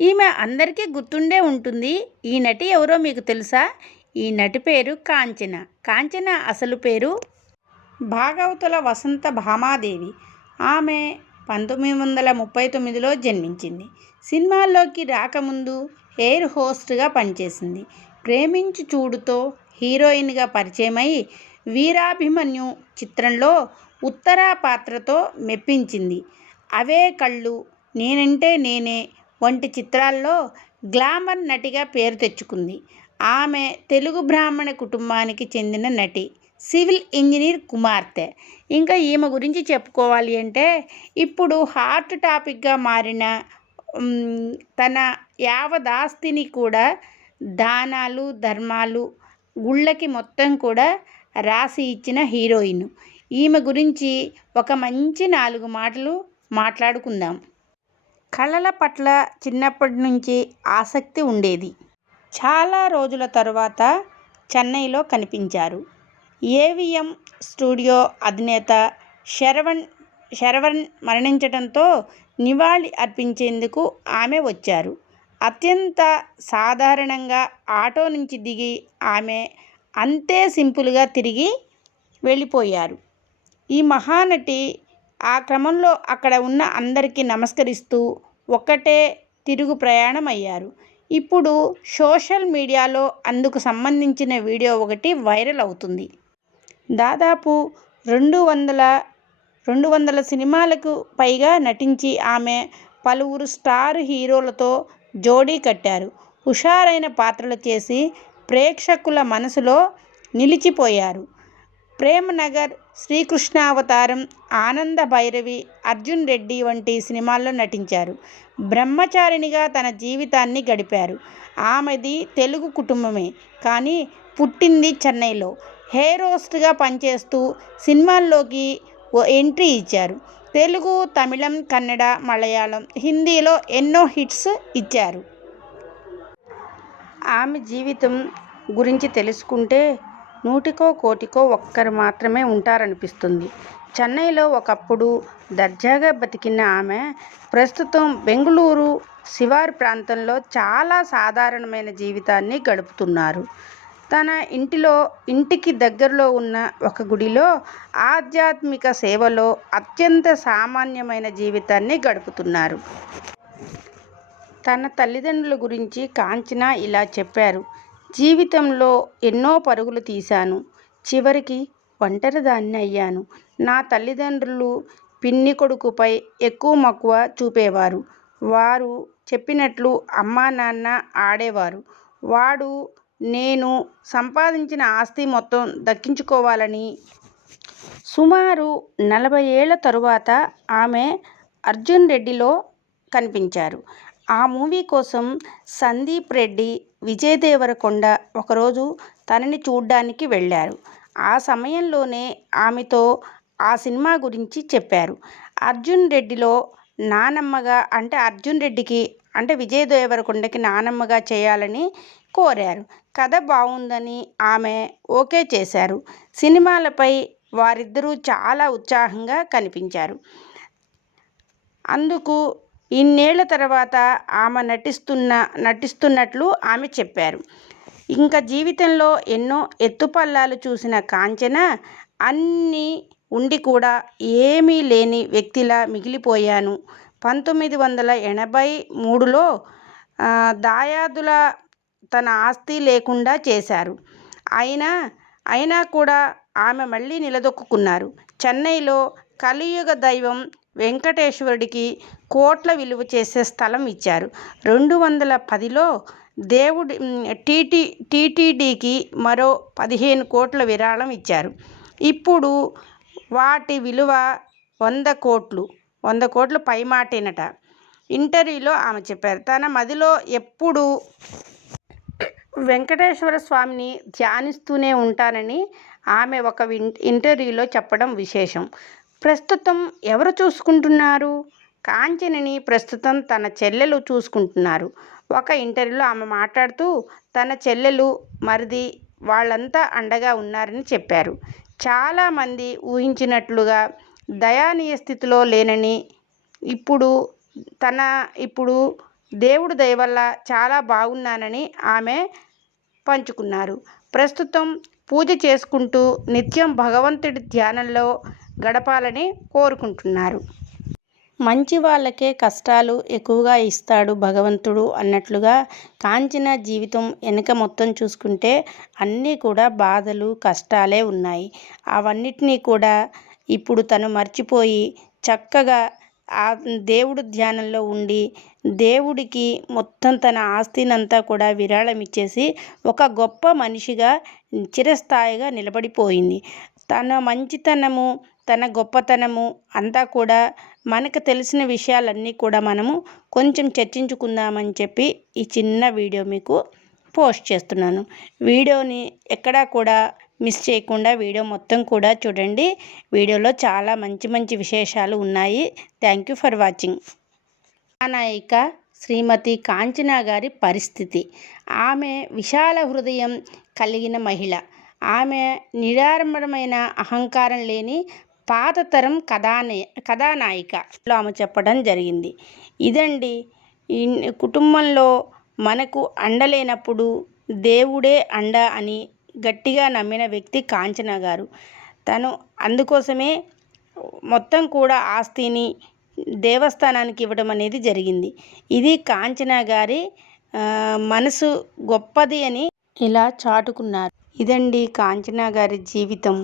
ఈమె అందరికీ గుర్తుండే ఉంటుంది. ఈ నటి ఎవరో మీకు తెలుసా? ఈ నటి పేరు కాంచన. కాంచన అసలు పేరు భాగవతుల వసంత భామాదేవి. ఆమె పంతొమ్మిది వందల ముప్పై తొమ్మిదిలో జన్మించింది. సినిమాల్లోకి రాకముందు ఎయిర్ హోస్ట్గా పనిచేసింది. ప్రేమించు చూడుతో హీరోయిన్గా పరిచయమై వీరాభిమన్యు చిత్రంలో ఉత్తరా పాత్రతో మెప్పించింది. అవే కళ్ళు నేనంటే నేనే వంటి చిత్రాల్లో గ్లామర్ నటిగా పేరు తెచ్చుకుంది. ఆమె తెలుగు బ్రాహ్మణ కుటుంబానికి చెందిన నటి సివిల్ ఇంజనీర్ కుమార్తె. ఇంకా ఈమె గురించి చెప్పుకోవాలి అంటే ఇప్పుడు హాట్ టాపిక్గా మారిన తన యావదాస్తిని కూడా దానాలు ధర్మాలు గుళ్ళకి మొత్తం కూడా రాసి ఇచ్చిన హీరోయిన్. ఈమె గురించి ఒక మంచి నాలుగు మాటలు మాట్లాడుకుందాం. కళల పట్ల చిన్నప్పటి నుంచి ఆసక్తి ఉండేది. చాలా రోజుల తరువాత చెన్నైలో కనిపించారు. ఏవిఎం స్టూడియో అధినేత శరవణ్ శరవణ్ మరణించడంతో నివాళి అర్పించేందుకు ఆమె వచ్చారు. అత్యంత సాధారణంగా ఆటో నుంచి దిగి ఆమె అంతే సింపుల్గా తిరిగి వెళ్ళిపోయారు. ఈ మహానటి ఆ క్రమంలో అక్కడ ఉన్న అందరికీ నమస్కరిస్తూ ఒక్కటే తిరుగు ప్రయాణం అయ్యారు ఇప్పుడు సోషల్ మీడియాలో అందుకు సంబంధించిన వీడియో ఒకటి వైరల్ అవుతుంది. దాదాపు రెండు వందల రెండు వందల సినిమాలకు పైగా నటించి ఆమె పలువురు స్టార్ హీరోలతో జోడీ కట్టారు. హుషారైన పాత్రలు చేసి ప్రేక్షకుల మనసులో నిలిచిపోయారు. ప్రేమనగర్ శ్రీకృష్ణావతారం ఆనంద భైరవి అర్జున్ రెడ్డి వంటి సినిమాల్లో నటించారు. బ్రహ్మచారిణిగా తన జీవితాన్ని గడిపారు. ఆమెది తెలుగు కుటుంబమే. కానీ పుట్టింది చెన్నైలో. హెయిర్ హోస్ట్గా పనిచేస్తూ సినిమాల్లోకి ఓ ఎంట్రీ ఇచ్చారు. తెలుగు తమిళం కన్నడ మలయాళం హిందీలో ఎన్నో హిట్స్ ఇచ్చారు. ఆమె జీవితం గురించి తెలుసుకుంటే నూటికో కోటికో ఒక్కరు మాత్రమే ఉంటారనిపిస్తుంది. చెన్నైలో ఒకప్పుడు దర్జాగా బతికిన ఆమె ప్రస్తుతం బెంగళూరు శివారు ప్రాంతంలో చాలా సాధారణమైన జీవితాన్ని గడుపుతున్నారు. తన ఇంటిలో ఇంటికి దగ్గరలో ఉన్న ఒక గుడిలో ఆధ్యాత్మిక సేవలో అత్యంత సామాన్యమైన జీవితాన్ని గడుపుతున్నారు. తన తల్లిదండ్రుల గురించి కాంచన ఇలా చెప్పారు. జీవితంలో ఎన్నో పరుగులు తీశాను. చివరికి ఒంటరిదాన్ని అయ్యాను. నా తల్లిదండ్రులు పిన్ని కొడుకుపై ఎక్కువ మక్కువ చూపేవారు. వారు చెప్పినట్లు అమ్మా నాన్న ఆడేవారు. వాడు నేను సంపాదించిన ఆస్తి మొత్తం దక్కించుకోవాలని సుమారు నలభై ఏళ్ళ తరువాత ఆమె అర్జున్ రెడ్డిలో కనిపించారు. ఆ మూవీ కోసం సందీప్ రెడ్డి విజయ్ దేవరకొండ ఒకరోజు తనని చూడ్డానికి వెళ్ళారు. ఆ సమయంలోనే ఆమెతో ఆ సినిమా గురించి చెప్పారు. అర్జున్ రెడ్డిలో నానమ్మగా అంటే అర్జున్ రెడ్డికి అంటే విజయ్ దేవరకొండకి నానమ్మగా చేయాలని కోరారు. కథ బాగుందని ఆమె ఓకే చేశారు. సినిమాలపై వారిద్దరూ చాలా ఉత్సాహంగా కనిపించారు. అందుకు ఇన్నేళ్ళ తర్వాత ఆమె నటిస్తున్న నటిస్తున్నట్లు ఆమె చెప్పారు. ఇంకా జీవితంలో ఎన్నో ఎత్తుపల్లాలు చూసిన కాంచన అన్నీ ఉండి కూడా ఏమీ లేని వ్యక్తిలా మిగిలిపోయాను. పంతొమ్మిది వందల ఎనభై మూడులో దాయాదుల తన ఆస్తి లేకుండా చేశారు. అయినా అయినా కూడా ఆమె మళ్ళీ నిలదొక్కున్నారు. చెన్నైలో కలియుగ దైవం వెంకటేశ్వరుడికి కోట్ల విలువ చేసే స్థలం ఇచ్చారు. రెండు వందల పదిలో దేవుడి టీటీ టీటీడీకి మరో పదిహేను కోట్ల విరాళం ఇచ్చారు. ఇప్పుడు వాటి విలువ వంద కోట్లు వంద కోట్లు పైమాటేనట ఇంటర్వ్యూలో ఆమె చెప్పారు. తన మదిలో ఎప్పుడు వెంకటేశ్వర స్వామిని ధ్యానిస్తూనే ఉంటానని ఆమె ఒక ఇంటర్వ్యూలో చెప్పడం విశేషం. ప్రస్తుతం ఎవరు చూసుకుంటున్నారు? కాంచనని ప్రస్తుతం తన చెల్లెలు చూసుకుంటున్నారు. ఒక ఇంటర్వ్యూలో ఆమె మాట్లాడుతూ తన చెల్లెలు మరిది వాళ్ళంతా అండగా ఉన్నారని చెప్పారు. చాలామంది ఊహించినట్లుగా దయానీయ స్థితిలో లేనని ఇప్పుడు తన ఇప్పుడు దేవుడు దయ వల్ల చాలా బాగున్నానని ఆమె పంచుకున్నారు. ప్రస్తుతం పూజ చేసుకుంటూ నిత్యం భగవంతుడి ధ్యానంలో గడపాలని కోరుకుంటున్నారు. మంచి వాళ్ళకే కష్టాలు ఎక్కువగా ఇస్తాడు భగవంతుడు అన్నట్లుగా కాంచిన జీవితం వెనుక మొత్తం చూసుకుంటే అన్నీ కూడా బాధలు కష్టాలే ఉన్నాయి. అవన్నిటినీ కూడా ఇప్పుడు తను మర్చిపోయి చక్కగా ఆ దేవుడు ధ్యానంలో ఉండి దేవుడికి మొత్తం తన ఆస్తినంతా కూడా విరాళం ఇచ్చేసి ఒక గొప్ప మనిషిగా చిరస్థాయిగా నిలబడిపోయింది. తన మంచితనము తన గొప్పతనము అంతా కూడా మనకు తెలిసిన విషయాలన్నీ కూడా మనము కొంచెం చర్చించుకుందామని చెప్పి ఈ చిన్న వీడియో మీకు పోస్ట్ చేస్తున్నాను. వీడియోని ఎక్కడా కూడా మిస్ చేయకుండా వీడియో మొత్తం కూడా చూడండి. వీడియోలో చాలా మంచి మంచి విశేషాలు ఉన్నాయి. Thank you for watching. నాయిక శ్రీమతి కాంచనా గారి పరిస్థితి. ఆమె విశాల హృదయం కలిగిన మహిళ. ఆమె నిరారంభమైన అహంకారం లేని పాత తరం కథానే కథానాయిక ఆమె చెప్పడం జరిగింది. ఇదండి కుటుంబంలో మనకు అండలేనప్పుడు దేవుడే అండ అని గట్టిగా నమ్మిన వ్యక్తి కాంచన గారు. తను అందుకోసమే మొత్తం కూడా ఆస్తిని దేవస్థానానికి ఇవ్వడం అనేది జరిగింది. ఇది కాంచన గారి మనసు గొప్పది అని ఇలా చాటుకున్నారు. ఇదండి కాంచన గారి జీవితం.